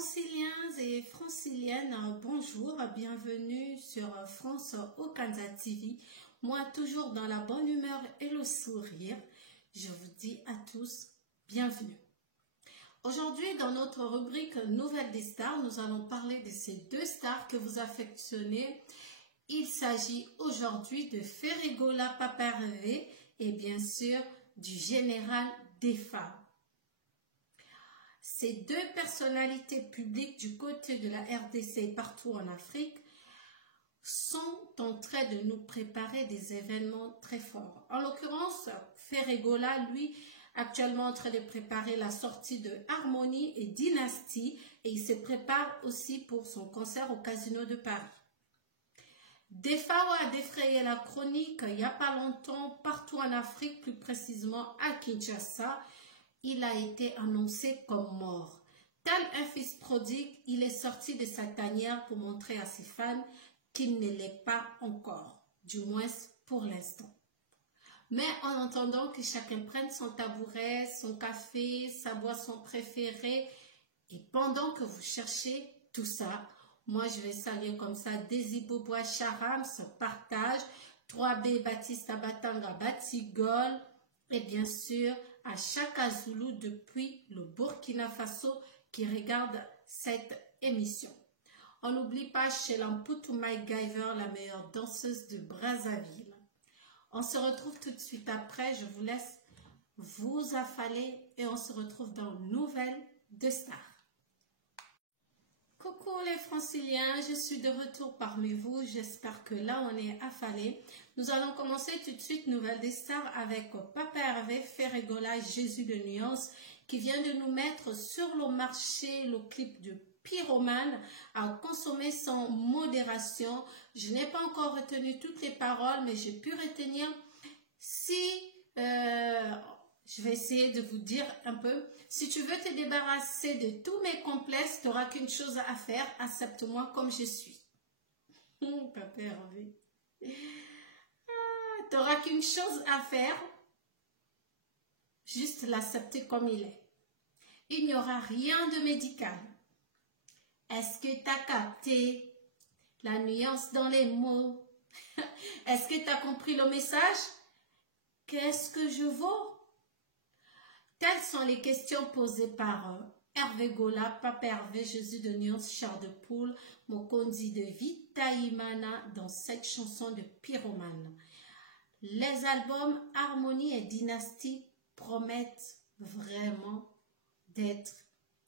Franciliens et franciliennes, bonjour, bienvenue sur France Okanza TV. Moi, toujours dans la bonne humeur et le sourire, je vous dis à tous bienvenue. Aujourd'hui, dans notre rubrique Nouvelles des stars, nous allons parler de ces deux stars que vous affectionnez. Il s'agit aujourd'hui de Ferregola Papervé et bien sûr du général Defa. Ces deux personnalités publiques du côté de la RDC et partout en Afrique sont en train de nous préparer des événements très forts. En l'occurrence, Ferregola, lui, actuellement en train de préparer la sortie de Harmonie et Dynastie et il se prépare aussi pour son concert au Casino de Paris. Defa a défrayé la chronique il n'y a pas longtemps partout en Afrique, plus précisément à Kinshasa. Il a été annoncé comme mort. Tel un fils prodigue, il est sorti de sa tanière pour montrer à ses fans qu'il ne l'est pas encore, du moins pour l'instant. Mais en attendant que chacun prenne son tabouret, son café, sa boisson préférée, et pendant que vous cherchez tout ça, moi je vais saluer comme ça Desi Bobois Charam, se partage, 3B Baptiste Abatanga Batigol, et bien sûr à Chaka Zulu depuis le Burkina Faso qui regarde cette émission. On n'oublie pas Shelam Putu MacGyver, la meilleure danseuse de Brazzaville. On se retrouve tout de suite après, je vous laisse vous affaler et on se retrouve dans Nouvelles de stars. Coucou les franciliens, je suis de retour parmi vous, j'espère que là on est affalés. Nous allons commencer tout de suite Nouvelles des stars avec Papa Hervé Ferregola Jésus de Nuance qui vient de nous mettre sur le marché le clip de Pyromane à consommer sans modération. Je n'ai pas encore retenu toutes les paroles mais j'ai pu retenir je vais essayer de vous dire un peu. Si tu veux te débarrasser de tous mes complexes, tu n'auras qu'une chose à faire. Accepte-moi comme je suis. Papa Hervé. Tu n'auras qu'une chose à faire. Juste l'accepter comme il est. Il n'y aura rien de médical. Est-ce que tu as capté la nuance dans les mots? Est-ce que tu as compris le message? Qu'est-ce que je vaux? Telles sont les questions posées par Hervé Gola, Papa Hervé, Jésus de Nuance, Char de Poule, Mokondi de Vitaïmana dans cette chanson de Pyromane. Les albums Harmonie et Dynastie promettent vraiment d'être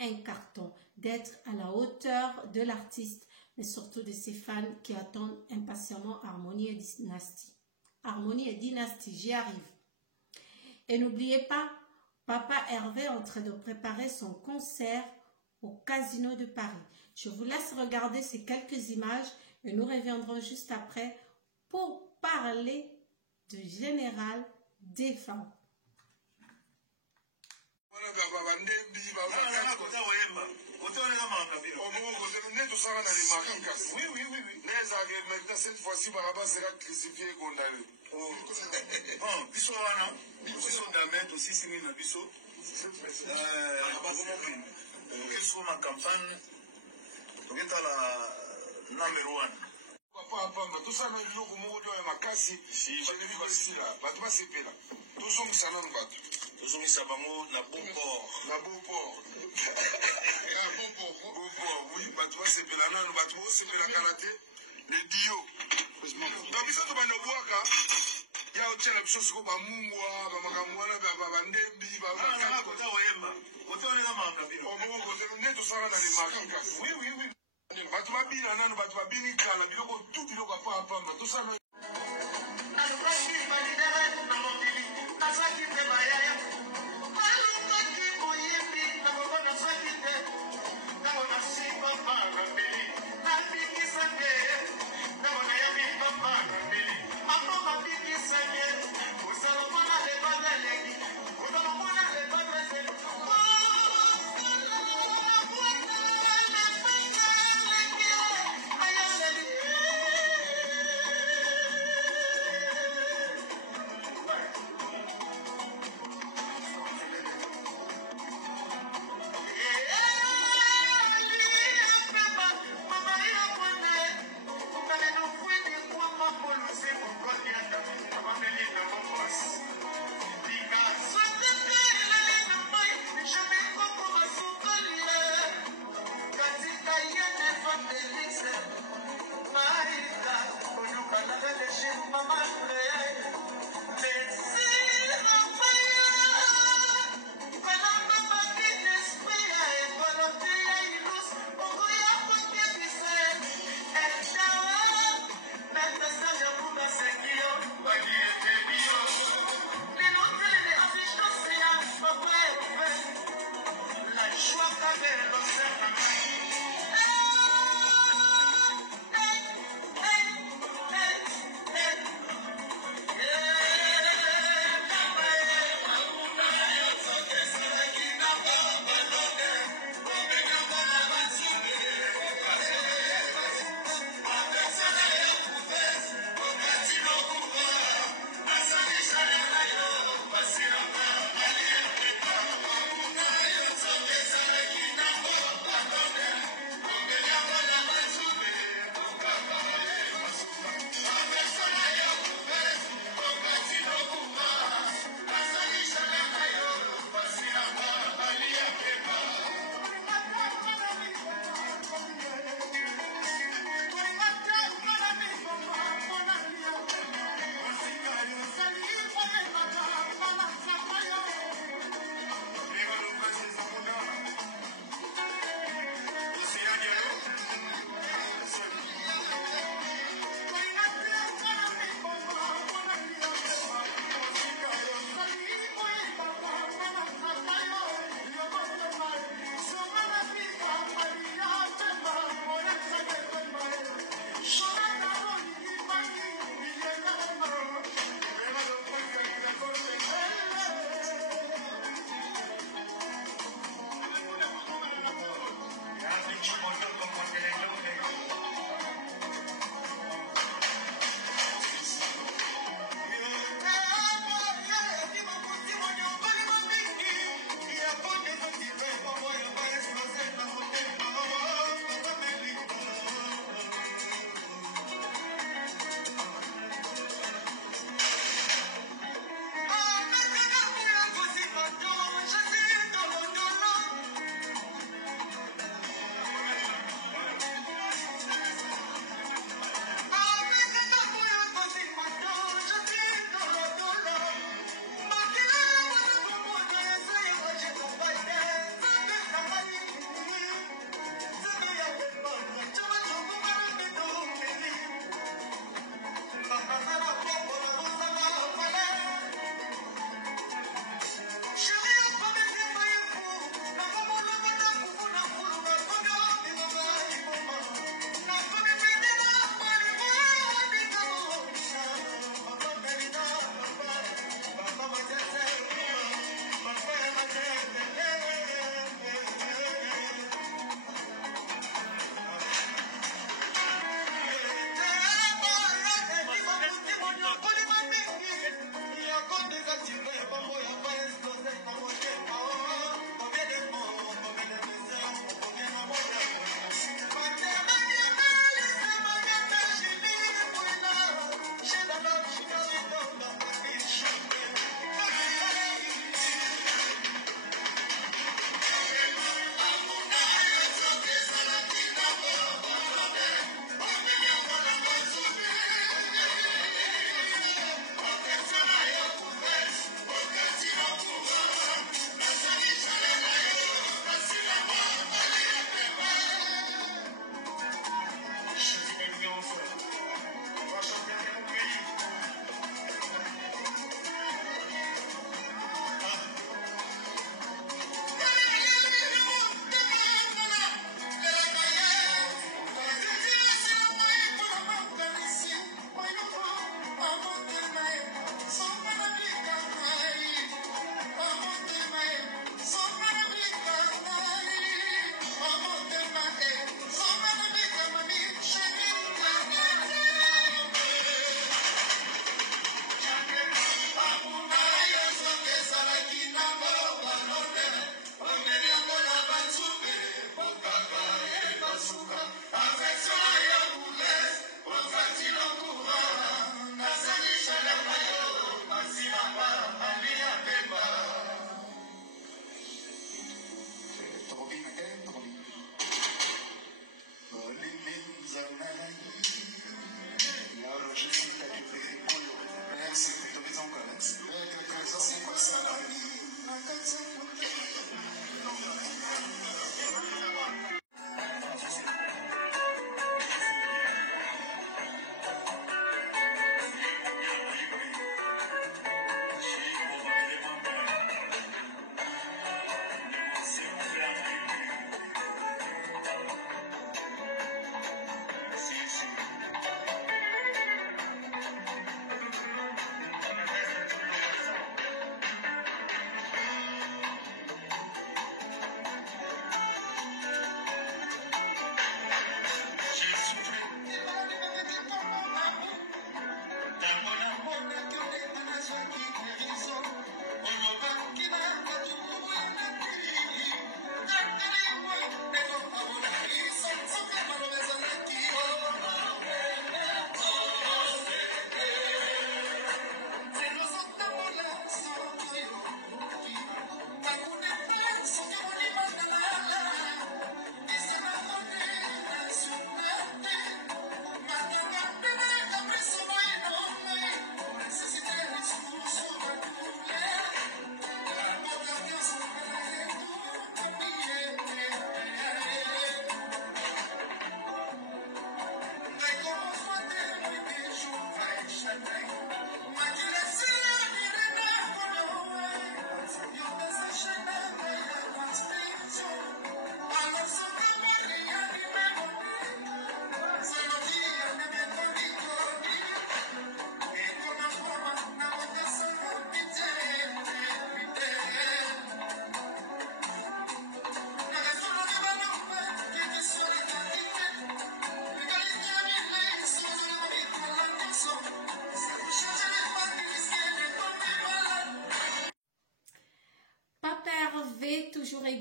un carton, d'être à la hauteur de l'artiste, mais surtout de ses fans qui attendent impatiemment Harmonie et Dynastie. Harmonie et Dynastie, j'y arrive. Et n'oubliez pas, Papa Hervé est en train de préparer son concert au Casino de Paris. Je vous laisse regarder ces quelques images et nous reviendrons juste après pour parler du général Defa. Cette fois-ci, Baraba sera crucifié et condamné. Biso wana, biso damet aussi simi na biso. Biso ma campagne, toketa la number 1. Papa pamba, tout ça na iloko moko to ya makasi, je ne vis pas ici là, bato ba sepela. Tout son qui s'annonce bato. Tout son qui s'abango na bon port. Na bon port. Bon port, oui, bato ba sepela na bato ba sepela kalaté. Les dios. Donc ils sont dans le bois là. Il y a aussi la chose comme Mungwa, Bamakamwana, Babandembi, Babakako. Oui, oui, oui. Batmabina, Nano, Batmabini, Kala, Biloko, tout Biloko, Papa, tout ça. Thank you.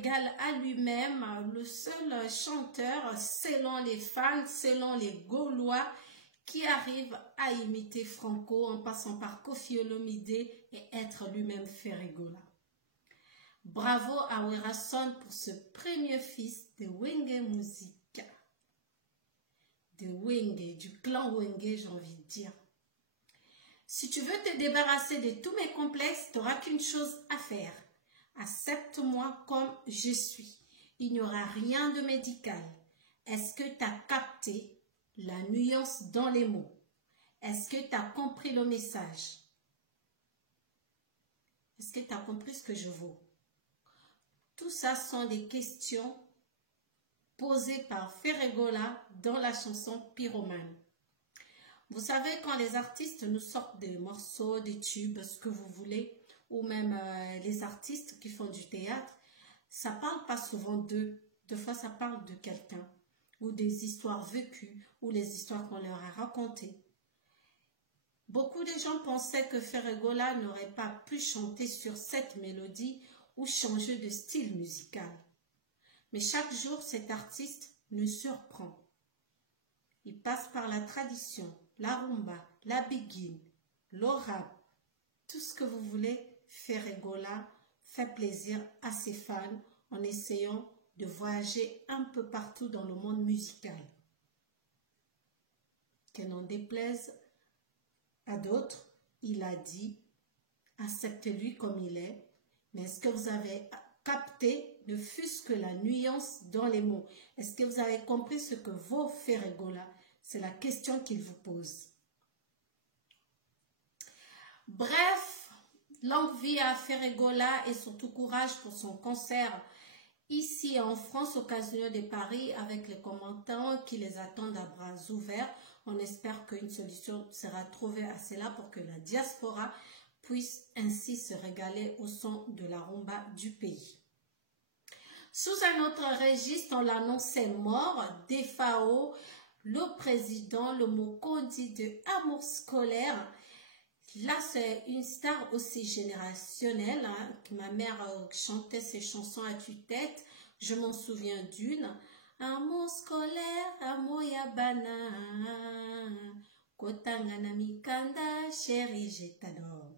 régale à lui-même, le seul chanteur, selon les fans, selon les Gaulois, qui arrive à imiter Franco en passant par Koffi Olomide et être lui-même Ferregola. Bravo à Werason pour ce premier fils de Wenge Music. De Wenge, du clan Wenge, j'ai envie de dire. Si tu veux te débarrasser de tous mes complexes, tu n'auras qu'une chose à faire. Accepte-moi comme je suis. Il n'y aura rien de médical. Est-ce que tu as capté la nuance dans les mots? Est-ce que tu as compris le message? Est-ce que tu as compris ce que je vaux? Tout ça sont des questions posées par Ferregola dans la chanson Pyromane. Vous savez, quand les artistes nous sortent des morceaux, des tubes, ce que vous voulez, ou même les artistes qui font du théâtre, ça ne parle pas souvent d'eux. Des fois, ça parle de quelqu'un, ou des histoires vécues, ou les histoires qu'on leur a racontées. Beaucoup de gens pensaient que Ferregola n'aurait pas pu chanter sur cette mélodie ou changer de style musical. Mais chaque jour, cet artiste nous surprend. Il passe par la tradition, la rumba, la biguine, le rap, tout ce que vous voulez. Ferregola fait plaisir à ses fans en essayant de voyager un peu partout dans le monde musical. Que n'en déplaise à d'autres, il a dit, acceptez-lui comme il est, mais est-ce que vous avez capté, ne fût-ce que la nuance dans les mots? Est-ce que vous avez compris ce que vaut Ferregola? C'est la question qu'il vous pose. Bref, longue vie à Ferregola et surtout courage pour son concert ici en France, au Casino de Paris, avec les combattants qui les attendent à bras ouverts. On espère qu'une solution sera trouvée à cela pour que la diaspora puisse ainsi se régaler au son de la rumba du pays. Sous un autre registre, on l'annonçait mort, DFAO, le président, le Mokondi de Amour Scolaire. Là, c'est une star aussi générationnelle. Hein. Ma mère chantait ses chansons à tue-tête. Je m'en souviens d'une. Amour scolaire, amour yabana. Kotangana mikanda, chérie, je t'adore.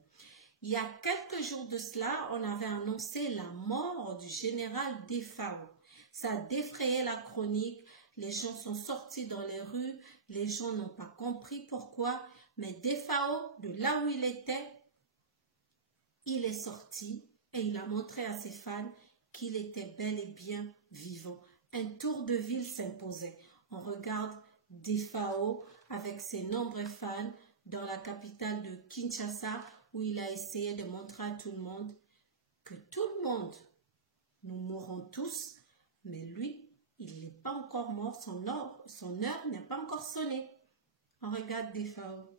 Il y a quelques jours de cela, on avait annoncé la mort du général DFAO. Ça a défrayé la chronique. Les gens sont sortis dans les rues. Les gens n'ont pas compris pourquoi. Mais DFAO, de là où il était, il est sorti et il a montré à ses fans qu'il était bel et bien vivant. Un tour de ville s'imposait. On regarde DFAO avec ses nombreux fans dans la capitale de Kinshasa où il a essayé de montrer à tout le monde que tout le monde, nous mourrons tous, mais lui, il n'est pas encore mort, son heure n'est pas encore sonné. On regarde DFAO.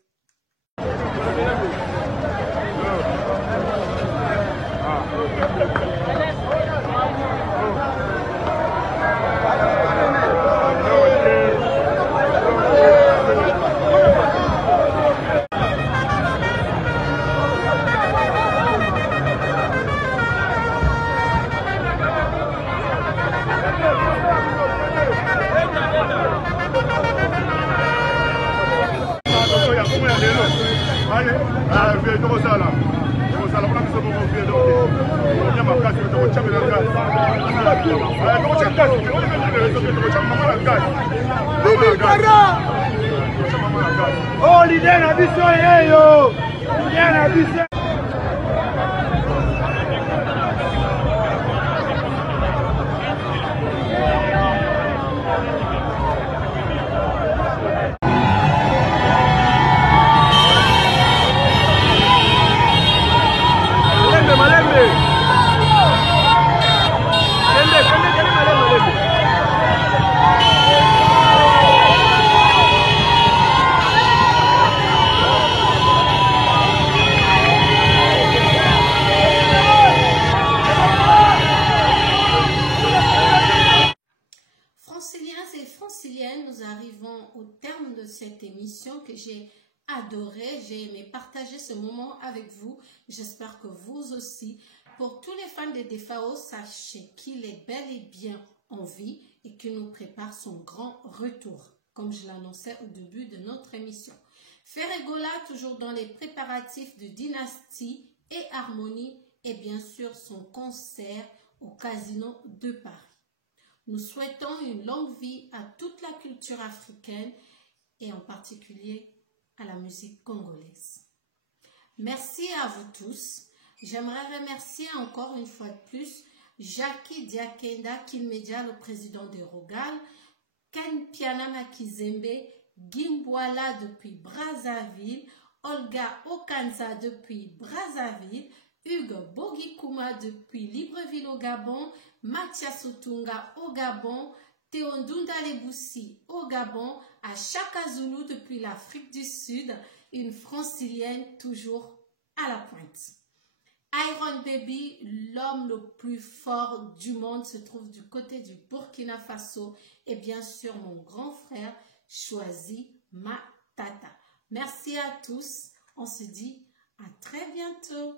Oh, l'idée n'a vu ça, yo! L'idée n'a vu ça! Nous arrivons au terme de cette émission que j'ai adoré. J'ai aimé partager ce moment avec vous. J'espère que vous aussi, pour tous les fans de Defao, sachez qu'il est bel et bien en vie et qu'il nous prépare son grand retour, comme je l'annonçais au début de notre émission. Ferregola, toujours dans les préparatifs de Dynastie et Harmonie, et bien sûr son concert au Casino de Paris. Nous souhaitons une longue vie à toute la culture africaine et en particulier à la musique congolaise. Merci à vous tous. J'aimerais remercier encore une fois de plus Jackie Diakenda Kilmedia, le président de Rogal, Ken Pianama Kizembe, Gimbwala depuis Brazzaville, Olga Okanza depuis Brazzaville, Hugues Bogikuma depuis Libreville au Gabon, Mathias Otunga au Gabon, Théondunda Leboussi au Gabon, à Chaka Zulu depuis l'Afrique du Sud, une francilienne toujours à la pointe. Iron Baby, l'homme le plus fort du monde, se trouve du côté du Burkina Faso et bien sûr mon grand frère Choisi Matata. Merci à tous, on se dit à très bientôt.